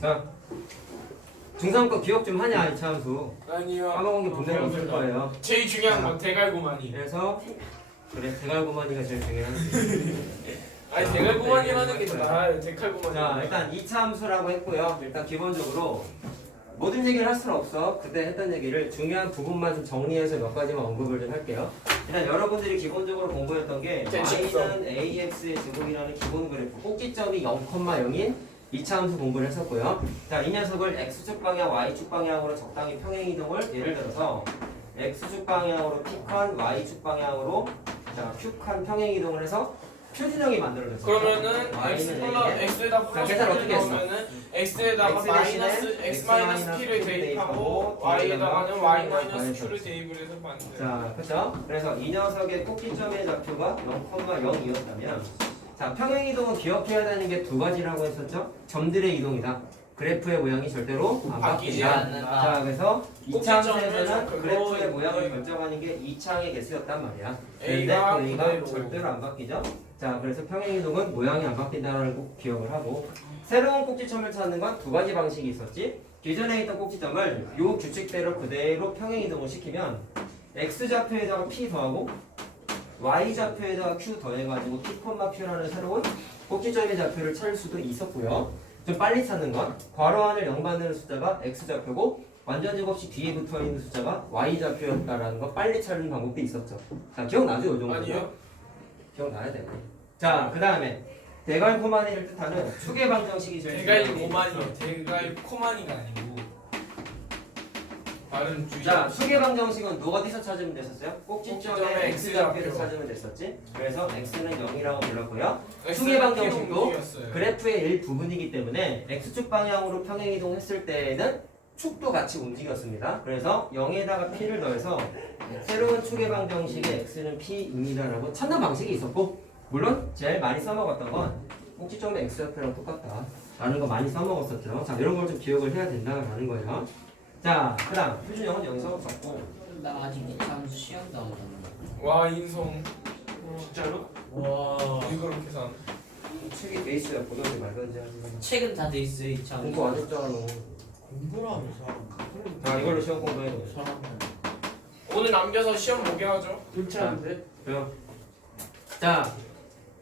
자, 중3 거 기억 좀 하냐 이차함수. 아니요. 까먹은 게 분명히 없을 거예요. 제일 중요한 건 대갈고만이. 그래서 그래 대갈고만이가 제일 중요하지. 아니 대갈고만이라는 게 더 나아요. 대칼고만이. 자, 일단 이차함수라고 했고요. 일단 기본적으로 모든 얘기를 할 수는 없어. 그때 했던 얘기를 중요한 부분만 좀 정리해서 몇 가지만 언급을 좀 할게요. 일단 여러분들이 기본적으로 공부했던 게 y는 ax의 제곱이라는 기본 그래프 꼭지점이 0,0인 이차함수 공부를 했었고요. 자, 이 녀석을 x축 방향, y축 방향으로 적당히 평행 이동을 예를 들어서 x축 방향으로 p칸, y축 방향으로 자, q칸 평행 이동을 해서 표준형이 만들어졌어요. 그러면은 x에다 플러스 계산 어떻게 했어? 넣으면은 x에다가 x 마이너스 대신에 x 마이너스 p를 대입하고 y에다가는 y 마이너스 q를 대입을 해서 만들어요. 자, 그렇죠? 그래서 이 녀석의 꼭지점의 좌표가 0,0이었다면 자, 평행 이동은 기억해야 되는 게 두 가지라고 했었죠? 점들의 이동이다. 그래프의 모양이 절대로 안 바뀌지 바뀐다. 않는다. 자, 그래서 이차함수에서는 꼭지점을 그래프의 모양을 네. 결정하는 게 이차항의 개수였단 말이야. A가 그런데 A가 그대로. 절대로 안 바뀌죠? 자, 그래서 평행 이동은 모양이 안 바뀐다는 걸 꼭 기억을 하고 새로운 꼭지점을 찾는 건 두 가지 방식이 있었지. 기존에 있던 꼭지점을 요 규칙대로 그대로 평행 이동을 시키면 x 좌표에다가 p 더하고 y 좌표에다가 q 더해가지고 p, q라는 새로운 꼭지점의 좌표를 찾을 수도 있었고요. 좀 빨리 찾는 건 괄호 안을 0 만드는 숫자가 x 좌표고 완전 제곱식 뒤에 붙어 있는 숫자가 y 좌표였다라는 거 빨리 찾는 방법도 있었죠. 자, 기억나죠? 요 정도? 아니요. 기억나야 되네. 자, 그 다음에 대갈코마니를 뜻하는 추계 방정식이 제일 대갈고만이요. 대갈코만이가 아니고 다른 주의. 자, 추계 방정식은 너 어디서 찾으면 됐었어요? 꼭지점에 꼭지점에 x 좌표를 X좌표. 찾으면 됐었지. 그래서 x는 0이라고 불렀고요. X는 추계 방정식도 K동식이었어요. 그래프의 일부분이기 때문에 x축 방향으로 평행 이동했을 때에는 축도 같이 움직였습니다. 그래서 0에다가 p를 더해서 새로운 추계 방정식의 x는 p입니다라고 찾는 방식이 있었고, 물론 제일 많이 써먹었던 건 꼭지점의 x좌표랑 똑같다 라는 거 많이 써먹었었죠. 자, 이런 걸 좀 기억을 해야 된다라는 거예요. 자, 그 다음 표준형은 여기서 적고. 나 아직 이차함수 시험도 안 봤는데. 와 인성. 진짜로? 와. 이거로 계산. 책이 베이스야. 보던지 말던지 하지. 책은 다 돼 있어요 이차함수. 공부 안 했잖아 너. 공부라면서 자, 이걸로 시험 공부해. 오늘 남겨서 시험 보게 하죠. 괜찮은데? 그래요. 자,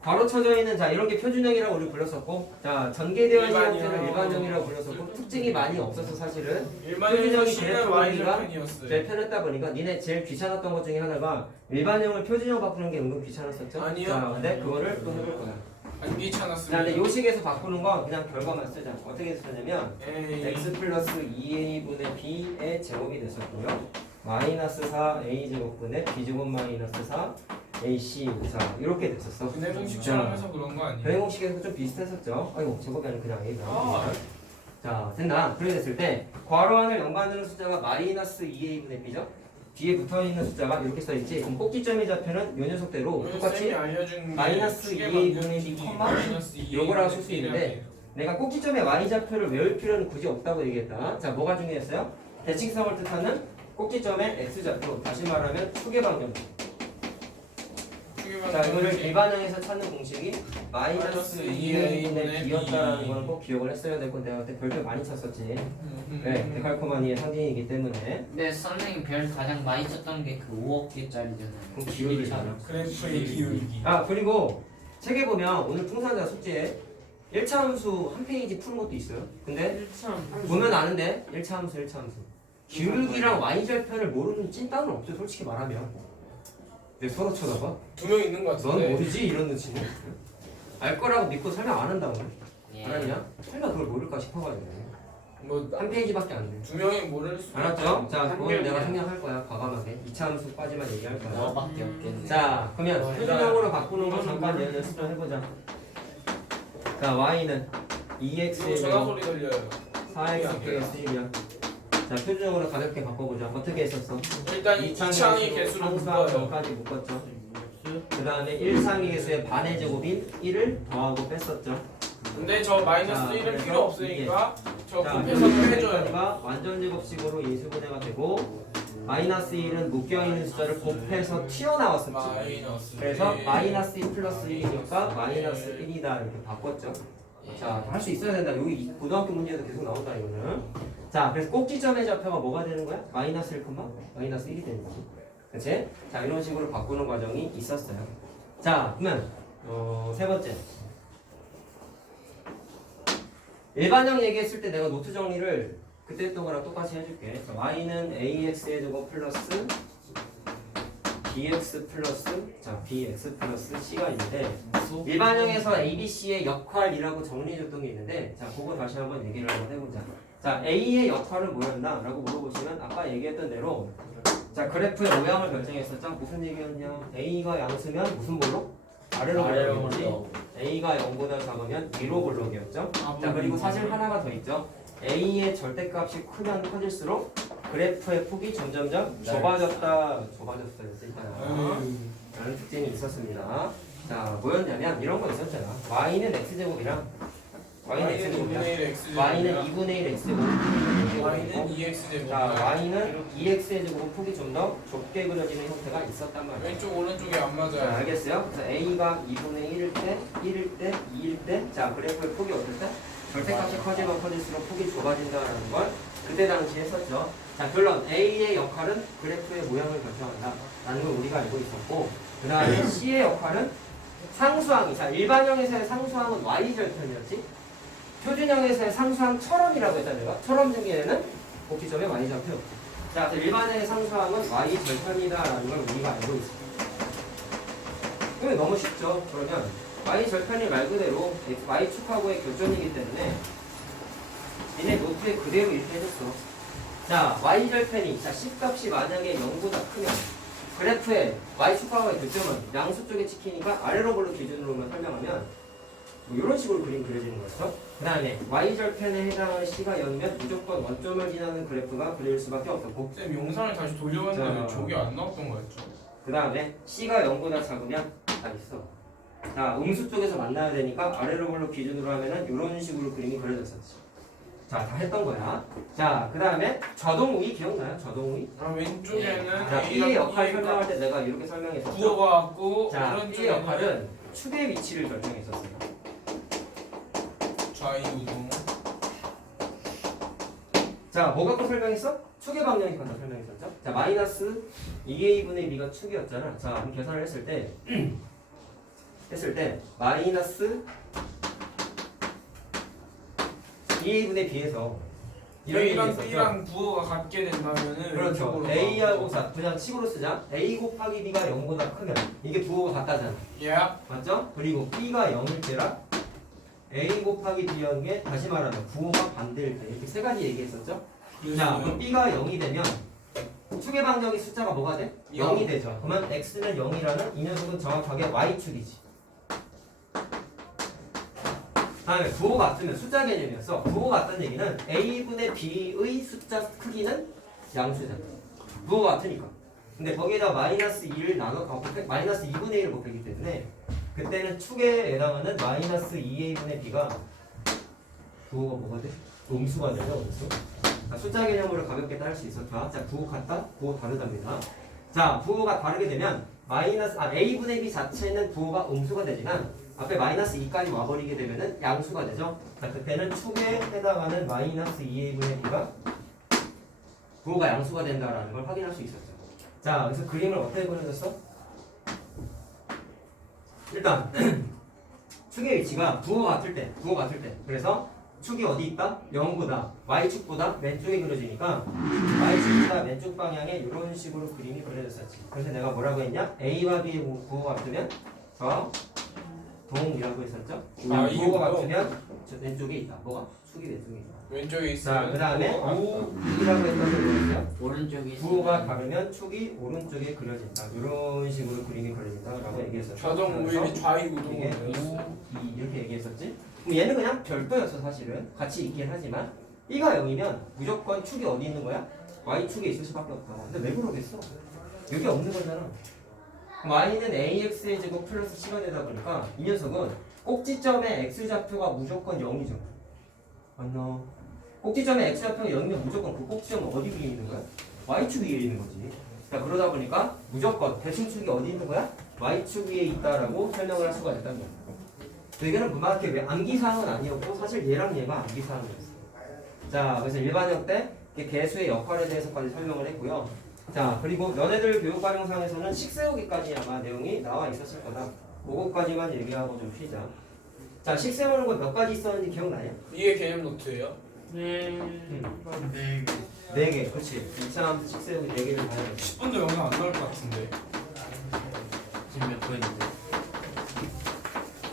괄호 쳐져 있는 자 이런 게 표준형이라고 우리 불렀었고, 자 전개되어 있는 일반형. 형태를 일반형이라고 불렀었고, 특징이 많이 없어서 사실은 일반에서 표준형이 C는 그래프 Y 보기가 절편이었어요. 제일 편했다 보니까 니네 제일 귀찮았던 것 중에 하나가 일반형을 표준형 바꾸는 게 은근 귀찮았었죠? 아니요. 자, 근데 그거를 또 해볼 거야. 안 귀찮았습니다. 자, 근데 요식에서 바꾸는 건 그냥 결과만 쓰자. 어떻게 쓰냐면 에이. x 플러스 2a분의 b의 제곱이 됐었고요. 마이너스 4a 제곱분의 b 제곱 마이너스 4 ac. 자, 이렇게 됐었어. 근해 공식처럼 해서 그런 거 아니에요? 변형 공식에서 좀 비슷했었죠. 아이고, 제곱이 아니라 그냥 a가. 아. 자, 됐나? 그렇게 됐을 때 괄호 안을 0 만드는 숫자가 마이너스 2a분의 b죠? 뒤에 붙어있는 숫자가 이렇게 써있지. 그럼 꼭지점의 좌표는 요 녀석대로 똑같이 쌤이 알려준 게 마이너스 추계 2a 방정식이 분의 b, 마이너스 2a 요거라고 쓸 수 분의 있는데 B라고 해요. 내가 꼭지점의 y좌표를 외울 필요는 굳이 없다고 얘기했다. 자, 뭐가 중요했어요? 대칭성을 뜻하는 꼭지점의 x좌표, 다시 말하면 추계 방정식. 추계 자, 이거를 방정식이 일반형에서 찾는 공식이 마이너스 마이너스 2a분의 b였다라는 B. 걸 꼭 기억을 했어야 될 건데 내가 그때 별표 많이 쳤었지. 음. 네, 데칼코마니의 상징이기 때문에. 근데 선생님 별 가장 많이 썼던 게 그 5억 개짜리잖아요. 그럼 기울이잖아. 그래프의 기울기. 아, 그리고 책에 보면 오늘 풍산자 숙제에 1차 함수 한 페이지 푸는 것도 있어요. 근데 보면 아는데 1차 함수 1차 함수 기울기랑 y절편을 모르는 찐따는 없어요. 솔직히 말하면. 왜 서로 쳐다봐? 두 명 있는 것 넌 같은데. 모르지? 이런 눈치는. 알 거라고 믿고 설명 안 한다고. 예. 알았냐? 설마 그걸 모를까 싶어가지고. 뭐 한 페이지밖에 안 돼. 두 명이 모를 수. 알았죠? 자, 한 그건 내가 개야. 생략할 거야. 과감하게. 2차 함수까지만 얘기할 거야. 너밖에 없겠네. 자, 그러면 표준형으로 바꾸는 거 잠깐 연습 좀 해보자. 자, y는 이거 2x의 전화 소리 들려요. 4x 플러스 1이야. 자, 표준형으로 가볍게 바꿔보자. 어떻게 했었어? 일단 이창의 개수를 묶어요. 0까지 묶었죠. 그 다음에 1상의 개수의 반의 제곱인 1을 더하고 뺐었죠. 근데 저 마이너스 자, 1은 그래서 필요 없으니까 저 자, 곱해서 빼줘요. 가 완전 제곱식으로 인수분해가 되고 마이너스 1은 묶여있는 숫자를 곱해서 튀어나왔었지. 마이너스. 그래서 1. 마이너스 1 플러스 1이니까 마이너스 1이다 이렇게 바꿨죠. 자, 할 수 있어야 된다. 여기 고등학교 문제에도 계속 나온다 이거는. 자, 그래서 꼭지점의 좌표가 뭐가 되는 거야? 마이너스 1, 마이너스 1이 되는 거지. 그치? 자, 이런 식으로 바꾸는 과정이 있었어요. 자, 그러면 세 번째. 일반형 얘기했을 때 내가 노트 정리를 그때 했던 거랑 똑같이 해줄게. 자, y는 ax의 제곱 플러스 bx 플러스 자 bx 플러스 c가 있는데 일반형에서 ABC의 역할이라고 정리해줬던 게 있는데 자 그거 다시 한번 얘기를 한번 해보자. 자 A의 역할은 뭐였나? 라고 물어보시면 아까 얘기했던 대로 자 그래프의 모양을 결정했었죠. 무슨 얘기였냐? A가 양수면 무슨 볼록? 아래로 볼록이지. A가 0보다 작으면 위로 볼록이었죠. 자 그리고 사실 하나가 더 있죠. A의 절대값이 크면 커질수록 그래프의 폭이 점점점 좁아졌어요. 라는 특징이 있었습니다. 자 뭐였냐면 이런 거 있었잖아. y는 x제곱이랑 y는 x제곱이랑 y는 2분의 1 x제곱 y는 2x제곱. 자 y는 2x의 제곱은 폭이 좀 더 좁게 그려지는 형태가 있었단 말이야. 왼쪽 오른쪽이 안 자, 맞아요. 알겠어요? 그래서 a가 2분의 1일 때, 1일 때, 2일 때, 자 그래프의 폭이 어떨 때? 절대값이 커지면 커질수록 폭이 좁아진다는 걸 그때 당시에 했었죠. 자 결론 a의 역할은 그래프의 모양을 결정한다 라는 걸 우리가 알고 있었고 그 다음에 c의 역할은 상수항이 자 일반형에서의 상수항은 y절편이었지 표준형에서의 상수항처럼이라고 했잖아 내가 처럼 중에는 꼭지점의 y절편 자 일반형의 상수항은 y절편이다 라는 걸 우리가 알고 있습니다. 이게 너무 쉽죠. 그러면 y절편이 말 그대로 y축하고의 교점이기 때문에 니네 노트에 그대로 이렇게 해줬어. 자 y절편이 자 C값이 만약에 0보다 크면 그래프의 y축하고의 교점은 양수 쪽에 찍히니까 아래로 볼록 기준으로만 설명하면 뭐 이런 식으로 그림 그려지는 거죠. 그 다음에 y절편에 해당하는 C가 0이면 무조건 원점을 지나는 그래프가 그릴 수밖에 없었고 쌤 영상을 다시 돌려봤는데 자. 저게 안 나왔던 거였죠? 그 다음에 C가 0보다 작으면 다 있어. 자 음수 쪽에서 만나야 되니까 아래로 볼록 기준으로 하면은 이런 식으로 그림이 그려졌었지. 자 다 했던 거야. 자 그 다음에 저동우위 기억나요? 저동우위? 아 왼쪽에는 자 B의 역할 설명할 때 내가 이렇게 설명했었죠. 부어갖고 자 B의 오른쪽에는 역할은 축의 위치를 결정했었어요. 좌이우동. 자 뭐 갖고 설명했어? 축의 방향이 간다 설명했었죠. 자 마이너스 2a분의 b가 축이었잖아. 자 그럼 계산을 했을 때 마이너스 2a분의 b에서 이런 A랑 얘기 있었죠? B랑 부호가 같게 된다면은 그렇죠. 왼쪽으로 a하고 자 그냥 식으로 쓰자. a 곱하기 b가 0보다 크면 이게 부호가 같다잖아. 예. 맞죠? 그리고 b가 0일 때랑 a 곱하기 b인 게 다시 말하면 부호가 반대일 때 이렇게 세 가지 얘기했었죠? 자 그럼 b가 0이 되면 축의 방정의 숫자가 뭐가 돼? 0이 되죠. 그러면 x는 0이라는 이 녀석은 정확하게 y축이지. 다음에 부호가 같으면 숫자 개념이었어. 부호가 같다는 얘기는 a분의 b의 숫자 크기는 양수잖아. 부호가 같으니까. 근데 거기에다 마이너스 2를 나눠 마이너스 2분의 1을 곱하기 때문에 그때는 축에 해당하는 마이너스 2a분의 b가 부호가 뭐가 돼? 음수가 되죠. 음수. 자, 숫자 개념으로 가볍게 따를 수 있었다. 자 부호 같다? 부호 다르답니다. 자 부호가 다르게 되면 a분의 b 자체는 부호가 음수가 되지만 앞에 마이너스 2까지 와버리게 되면은 양수가 되죠. 자 그때는 축에 해당하는 마이너스 2a분의 b가 부호가 양수가 된다라는 걸 확인할 수 있었죠. 자 그래서 그림을 어떻게 그려졌어? 일단 축의 위치가 부호가 같을 때 그래서 축이 어디 있다? 0보다 y축보다 왼쪽에 그려지니까 y축보다 왼쪽 방향에 이런 식으로 그림이 그려졌었지. 그래서 내가 뭐라고 했냐? a와 b의 부호가 같으면 동이라고 했었죠. 부호가 같으면 저 왼쪽에 있다. 뭐가? 축이 왼쪽에 있다. 왼쪽에 자, 있어요. 그 다음에 우라고 했던 게 뭐였어요? 오른쪽이 부호가 다르면 축이 오른쪽에 그려진다. 이런 식으로 그림이 그려진다라고 얘기했었죠. 자동 그래서 우연히 이게 좌이우동이었어. 이렇게 얘기했었지. 그럼 얘는 그냥 별도였어 사실은. 같이 있긴 하지만 B가 0이면 무조건 축이 어디 있는 거야? Y축에 있을 수밖에 없다. 근데 왜 그러겠어? 여기 없는 거잖아. y는 ax의 제곱 플러스 c가 되다 보니까 이 녀석은 꼭지점의 x좌표가 무조건 0이죠. 맞나? 꼭지점의 x좌표가 0이면 무조건 그 꼭지점은 어디 위에 있는 거야? y축 위에 있는 거지. 자 그러다 보니까 무조건 대칭축이 어디 있는 거야? y축 위에 있다라고 설명을 할 수가 있다는 거야. 되게는 그만하게 왜 암기사항은 아니었고 사실 얘랑 얘가 암기사항이었어요. 자, 그래서 일반형 때 개수의 역할에 대해서까지 설명을 했고요. 자, 그리고 너네들 교육과정상에서는 식 세우기까지 아마 내용이 나와 있었을 거다. 그거까지만 얘기하고 좀 쉬자. 자, 식 세우는 거 몇 가지 있었는지 기억나요? 이게 개념 노트예요? 네. 4개, 그렇지. 이차함수 식 세우기 4개를 봐야 돼. 10분도 영상 안 나올 것 같은데. 지금 몇 분인데?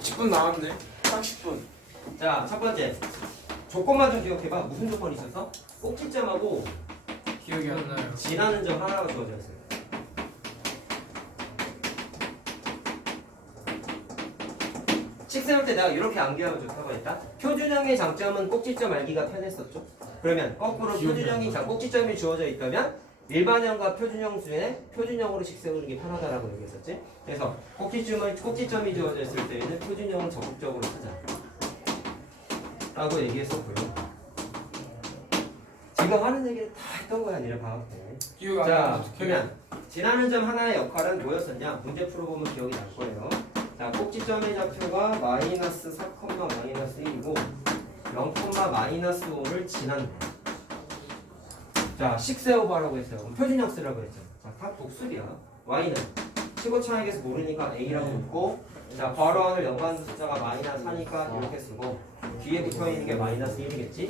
10분 나왔네. 30분. 자, 첫 번째. 조건만 좀 기억해봐. 무슨 조건이 있었어? 꼭지점하고 기억이 안 나요. 지나는 점 하나가 주어져 있어요. 식 세울 때 내가 이렇게 암기하면 좋다고 했다. 표준형의 장점은 꼭지점 알기가 편했었죠. 그러면 거꾸로 표준형이 꼭지점이 주어져 있다면 일반형과 표준형 중에 표준형으로 식 세우는 게 편하다라고 얘기했었지. 그래서 꼭지점이 주어져 있을 때에는 표준형을 적극적으로 쓰자 라고 얘기했었고요. 지금 하는 얘기를 다 했던 거야, 니네 방학 때. 기억이 안 자, 나요. 그러면 지나는 점 하나의 역할은 뭐였었냐? 문제 풀어보면 기억이 날 거예요. 자, 꼭지점의 좌표가 마이너스 4, 마이너스 1이고 0, 마이너스 5를 지난다. 자, 식 세워봐라고 했어요. 그럼 표준형 쓰라고 했죠. 자, 각 복수비야. y는 최고 차익에서 모르니까 a라고 놓고, 자, 괄호 안을 연관 숫자가 마이너스 4니까 이렇게 쓰고 뒤에 붙어있는 게 마이너스 1이겠지?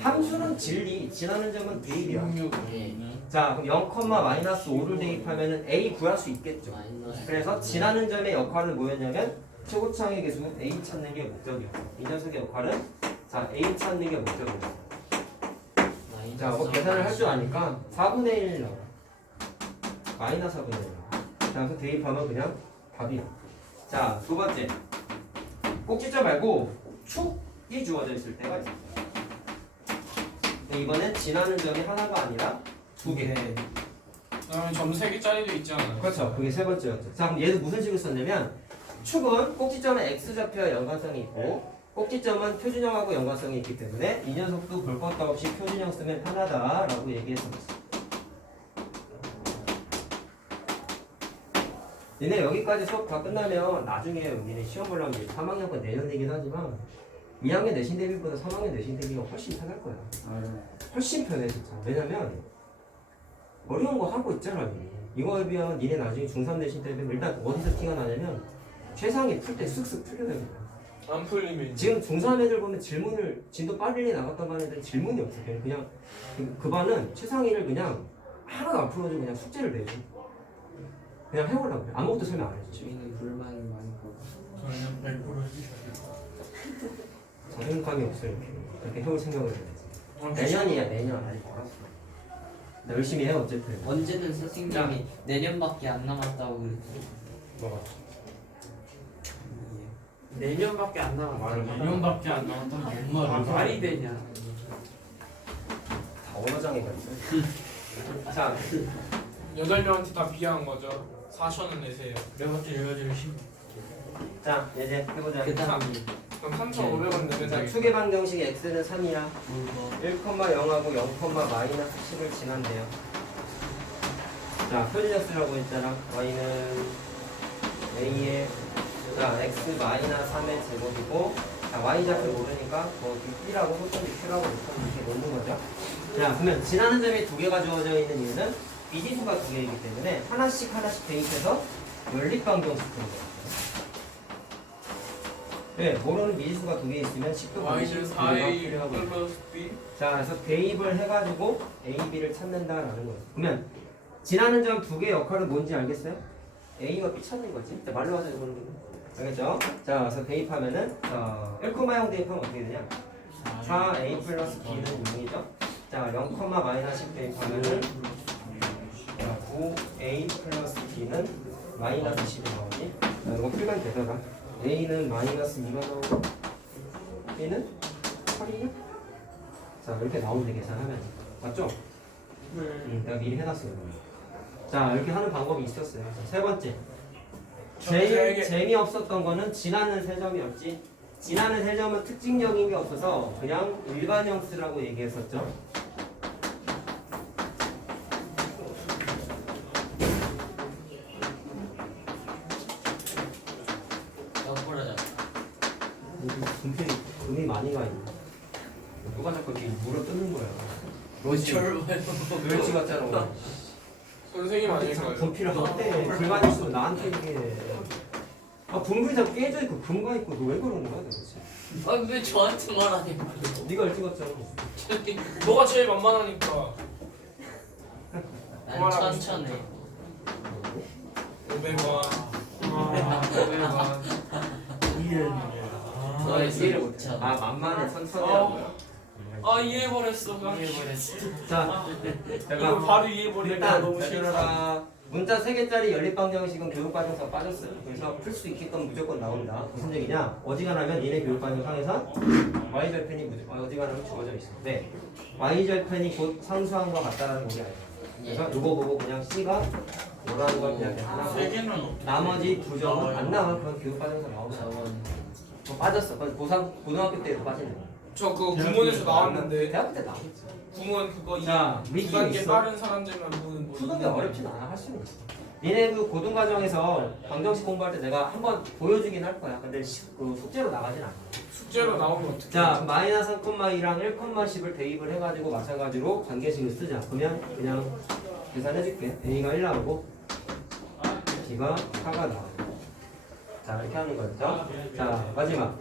함수는 진리, 지나는 점은 대입이야. 자, 그럼 0, 마이너스 5를 대입하면 a 구할 수 있겠죠. 그래서 지나는 점의 역할은 뭐였냐면 최고차의 개수는 a 찾는 게 목적이었어. 이 녀석의 역할은 자 a 찾는 게 목적이었어. 자, 뭐 계산을 할 줄 아니까 4분의 1 나와. 마이너스 4분의 1 나와. 자, 그래서 대입하면 그냥 답이야. 자, 두 번째. 꼭지점 말고 축이 주어져 있을 때가 있어요. 이번엔 지나는 점이 하나가 아니라 2개. 그다음에 점 3개짜리도 있잖아요. 그렇죠. 그게 세 번째였죠. 자, 그럼 얘도 무슨 식으로 썼냐면 축은 꼭지점은 x좌표와 연관성이 있고 꼭지점은 표준형하고 연관성이 있기 때문에 이 녀석도 볼 것도 없이 표준형 쓰면 편하다라고 얘기했었어. 니네 여기까지 수업 다 끝나면 나중에 니네 시험 보려면 3학년 건 내년이긴 하지만 2학년 내신 대비보다 3학년 내신 대비가 훨씬 편할 거야. 훨씬 편해 진짜. 왜냐면 어려운 거 하고 있잖아. 이미. 이거에 비하면 니네 나중에 중3 내신 때 일단 어디서 티가 나냐면 최상위 풀 때 쓱쓱 풀려야 돼. 안 풀리면 지금 중3 애들 보면 질문을 진도 빨리 나갔던 반 애들은 질문이 없어. 그냥 그 반은 최상위를 그냥 하나도 안 풀어주고 그냥 숙제를 내줘. 그냥 해보려고 그래. 아무것도 설명 안 해줘. 저희는 불만이 많고 저희는 100% 해주셔야 자존감이 없어 이렇게 해올 생각을 해야지. 내년이야 내년. 아직 멀었어. 나 열심히 해 어쨌든. 언제는 선생님이 내년밖에 안 남았다고 그랬지. 뭐가? 내년밖에 안 남았어. 내년밖에 안 남았다는 뭔 아, 말이 되냐? 다 언어장애가 있어. 자, 8명한테 다 비하한 거죠. 4,000원 내세요. 내가 좀 읽어주기 싫어. 자 이제 해보자. 그 다음이 그럼 3,500원 내면 자, 되겠다. 축의 방정식 x는 3이야. 그거 1,0하고 0, 마이너스 10을 지난대요. 자, 표준형 쓰라고 했잖아. y는 a의 자 x 마이너스 3의 제곱이고, 자 y 좌표 모르니까 뭐 b라고 호점이 q라고 이렇게 놓는 거죠. 자, 그러면 지나는 점이 2개가 주어져 있는 이유는 미지수가 2개이기 때문에 하나씩 대입해서 연립 방정식 쓰는 거예요. 네, 모르는 미지수가 2개 있으면 식도 방식 y는 2개가 4a 필요하고. 플러스 b. 자, 그래서 대입을 해가지고 A, B를 찾는다라는 거예요. 그러면 지나는 점 2개의 역할은 뭔지 알겠어요? A와 B 찾는 거지. 자, 말로 하자 이거는. 알겠죠? 자, 그래서 대입하면은 1,0 대입하면 어떻게 되냐? 4A 플러스 B는 0이죠. 자, 0, 마이너스 10 대입하면은 9A 플러스 B는 마이너스 10이 나오지. 자, 이거 풀면 되더라. A는 마이너스 2가 나오고 B는 8이냐? 자, 이렇게 나오는데 계산하면 맞죠? 내가 미리 해놨어요. 자, 이렇게 하는 방법이 있었어요. 자, 세 번째, 제일 재미없었던 거는 지나는 세 점이었지. 지나는 세 점은 특징적인 게 없어서 그냥 일반형 쓰라고 얘기했었죠. 옆으로졌다. 물어 뜯는 거야. 로지 저를 봐요. 멸치 같잖아. 선생님 아닐까요? 분필을 한대 불만 있으면 나한테 얘기해. 아 분필 자꾸 깨져 있고 금가 있고 너 왜 그러는 거야 도대체? 아왜 저한테 말하냐? 네가 일 찍었잖아. 너가 제일 만만하니까. 난 천천해. 500원. 아, 500원. 너의 이해를 못해. 천. 아 만만해 천천히라고요. 아 이해해버렸어. 이해버렸어. 자 이거 제가 바로 이해해버리니까 일단 너무 잘 싫다. 들어라. 문자 3개짜리 연립방정식은 교육과정에서 빠졌어요. 그래서 풀 수 있게끔 무조건 나온다. 무슨 얘기냐? 어지간하면 얘네 교육과정상에서 y절편이 어지간하면 주어져 있어. 네. y절편이 곧 상수함과 같다라는 거기 알죠. 그래서 이거 보고 그냥 C가 뭐라는 걸 그냥 하나 하고 세 개는 없. 나머지 두 점은 안 나와. 그건 교육과정에서 나오면 저건 빠졌어. 그건 고등학교 때도 빠지는 거야. 저 그거 구몬에서 나왔는데 대학교 때 나오겠지. 구몬 그거 자, 미끼 2단계 있어? 빠른 사람들만 보는 뭐 푸는 게 어렵진 않아. 할 수는 있어. 니네 그 고등과정에서 방정식 공부할 때 내가 한번 보여주긴 할 거야. 근데 그 숙제로 나가진 않아. 숙제로 나오면 어떻게? 자, 마이너스 3,2랑 1,10을 대입을 해가지고 마찬가지로 관계식을 쓰자. 그러면 그냥 계산해줄게. A가 1 나오고 B가 4가 나와요. 자, 이렇게 하는 거였죠. 자, 마지막.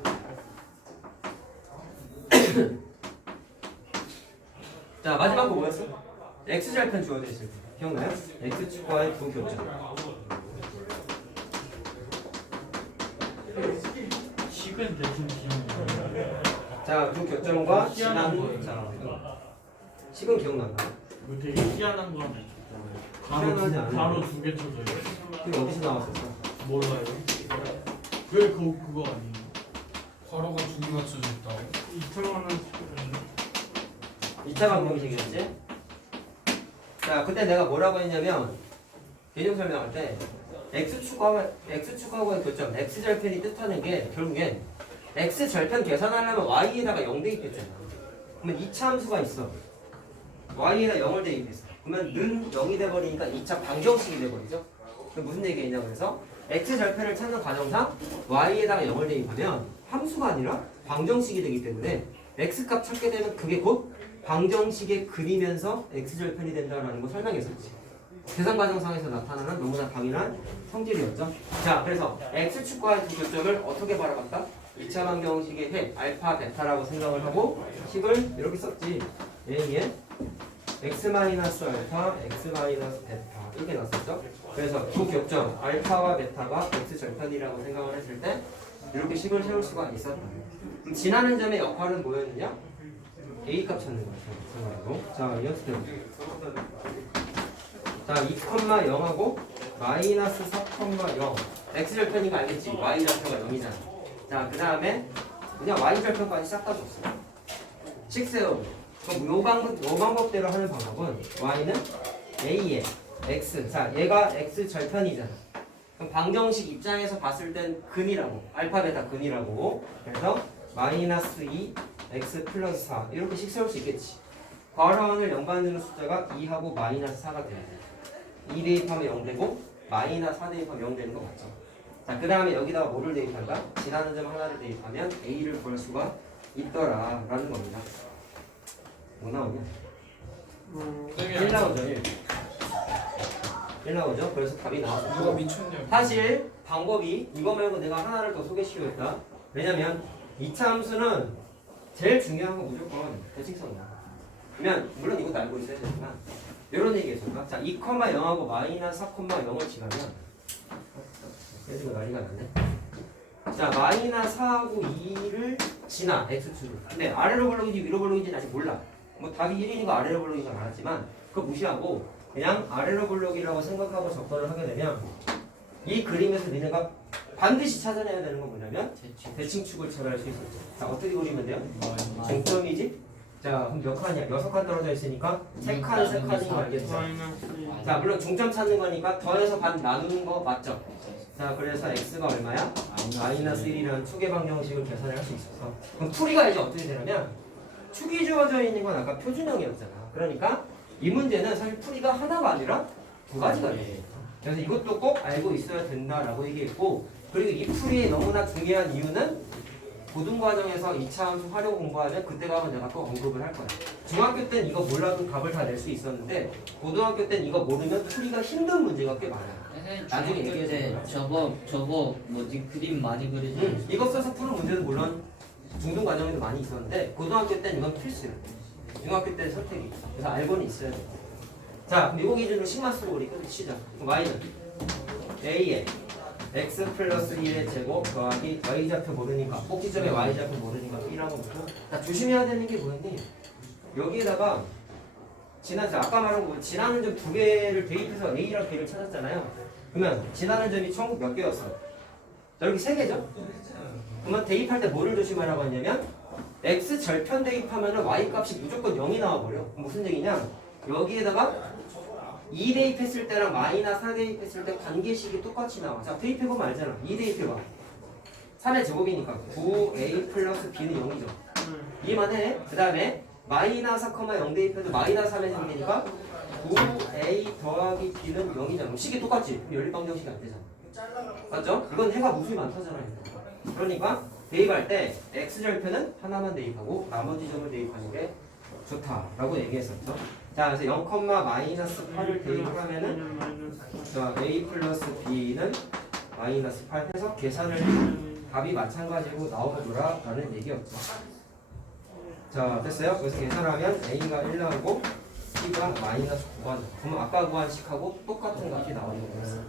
자, 마지막 거 뭐였어? X절편 주어져 있을 때. 기억나요? X축과의 두 교점. 식은 대충 기억나. 자, 두 교점과 희한한 지난 거예요. 자, 식은 기억난다. 이거 되게 희한한 거 하나 있었잖아요. 희한하지 않아요. 가로 두개 쳐져 있어. 그게 어디서 나왔었어? 몰라요. 왜 그거 아니에요? 괄호가 두 개가 쳐져 있다고? 2천 원은 2차 방정식이었지? 자, 그때 내가 뭐라고 했냐면 개념 설명할 때 X축하고의 교점, X절편이 뜻하는 게 결국엔 X절편 계산하려면 Y에다가 0 대입했잖아. 그러면 2차 함수가 있어. Y에다 0을 대입했어. 그러면 는 0이 돼버리니까 2차 방정식이 돼버리죠. 그럼 무슨 얘기했냐 그래서 X절편을 찾는 과정상 Y에다가 0을 대입하면 함수가 아니라 방정식이 되기 때문에 X값 찾게 되면 그게 곧 방정식에 그리면서 X절편이 된다는 거 설명했었지. 계산 과정상에서 나타나는 너무나 당연한 성질이었죠. 자, 그래서 X축과의 두 교점을 어떻게 바라봤다? 2차 방정식의 해, 알파, 베타라고 생각을 하고 식을 이렇게 썼지. A에 X-알파, X-베타 이렇게 놨었죠. 그래서 두 교점, 알파와 베타가 X절편이라고 생각을 했을 때 이렇게 식을 세울 수가 있었다. 그럼 지나는 점의 역할은 뭐였느냐? A값 찾는 거죠. 자, 이어서 자, 2,0하고 마이너스 4,0 X절편인 거 알겠지? Y절편가 0이잖아. 자, 그 다음에 그냥 Y절편까지 싹 다 줬어. 식 세우고. 그럼 요 방법대로 하는 방법은 Y는 A에 X. 자, 얘가 X절편이잖아. 그럼 방정식 입장에서 봤을 땐 근이라고. 알파, 베타 근이라고. 그래서 마이너스 2 X 플러스 4 이렇게 식 세울 수 있겠지. 괄호원을 0 만드는 숫자가 2하고 마이너스 4가 돼야 돼. 2 대입하면 0 되고 마이너스 4 대입하면 0 되는 거 맞죠? 자, 그 다음에 여기다가 뭐를 대입한다? 지나는 점 하나를 대입하면 A를 구할 수가 있더라 라는 겁니다. 뭐 나오냐? 1 나오죠. 1 나오죠? 그래서 답이 누가 나왔고 미쳤냐? 사실 방법이 이거 말고 내가 하나를 더 소개시키겠다. 왜냐면 2차 함수는 제일 중요한 건 무조건 대칭성이야. 그러면 물론 이것도 알고 있어야 되지만 이런 얘기했었나? 자, 2,0하고 마이너스 4,0을 지나면 그래서 난리가 났네. 자, 마이너스 4하고 2를 지나 X축을. 근데 아래로 볼록인지 위로 볼록인지는 아직 몰라. 뭐 답이 1이니까 아래로 볼록인 건 알았지만 그거 무시하고 그냥 아래로 볼록이라고 생각하고 접근을 하게 되면 이 그림에서 니네가 반드시 찾아내야 되는 건 뭐냐면 대칭축을 찾아낼 수 있었죠. 자, 어떻게 그리면 돼요? 정점이지? 자, 그럼 몇 칸이야? 6칸 떨어져 있으니까 3칸, 3칸인 거 알겠죠? 자, 물론 중점 찾는 거니까 더해서 반 나누는 거 맞죠? 자, 그래서 x가 얼마야? 마이너스 1이라는 축의 방정식을 계산을 할 수 있어서 그럼 풀이가 이제 어떻게 되냐면 축이 주어져 있는 건 아까 표준형이었잖아. 그러니까 이 문제는 사실 풀이가 하나가 아니라 두 가지가 돼요. 그래서 이것도 꼭 알고 있어야 된다라고 얘기했고, 그리고 이 풀이의 너무나 중요한 이유는 고등과정에서 2차 함수 활용 공부하면 그때 가면 내가 또 언급을 할 거야. 중학교 땐 이거 몰라도 답을 다 낼 수 있었는데 고등학교 땐 이거 모르면 풀이가 힘든 문제가 꽤 많아요. 나중에 중학교 때 얘기해줘. 저거 뭐지 그림 많이 그리지. 이거 써서 푸는 문제는 물론 중등 과정에도 많이 있었는데 고등학교 땐 이건 필수예요. 중학교 때 선택이. 그래서 알고는 있어야 돼. 자, 그럼 이거 기준으로 식마수로 우리 끝이죠. y는 a에 x 플러스 1의 제곱 더하기 y좌표 모르니까 꼭지점에 y좌표 모르니까 b라고 붙고. 자, 조심해야 되는 게 뭐였니? 여기에다가 아까 말한 거 지나는 점 두 개를 대입해서 a랑 b를 찾았잖아요. 그러면 지나는 점이 총 몇 개였어? 자, 여기 세 개죠? 그러면 대입할 때 뭐를 조심하라고 했냐면 x 절편 대입하면 y 값이 무조건 0이 나와버려. 무슨 얘기냐? 여기에다가 2 대입했을 때랑 마이너스 4 대입했을 때 관계식이 똑같이 나와. 자, 대입해보면 알잖아. 2 대입해봐. 3의 제곱이니까 9a 플러스 b는 0이죠. 이만해. 그 다음에 마이너스 4,0 대입해도 마이너스 3의 제곱이니까 9a 더하기 b는 0이잖아. 그럼 식이 똑같지? 그럼 연립방정식이 안 되잖아. 맞죠? 이건 해가 무수히 많다잖아요. 그러니까 대입할 때 x절편은 하나만 대입하고 나머지 점을 대입하는 게 좋다라고 얘기했었죠. 자, 그래서 0, 마이너스 8을 대입하면은 자, a 플러스 b는 마이너스 8 해서 계산을 답이 마찬가지로 나오더라 라는 얘기였죠. 자, 됐어요? 그래서 계산하면 a가 1 나오고 b가 마이너스 9가 나와. 그러면 아까 구한 식하고 똑같은 값이 나오는 거예요.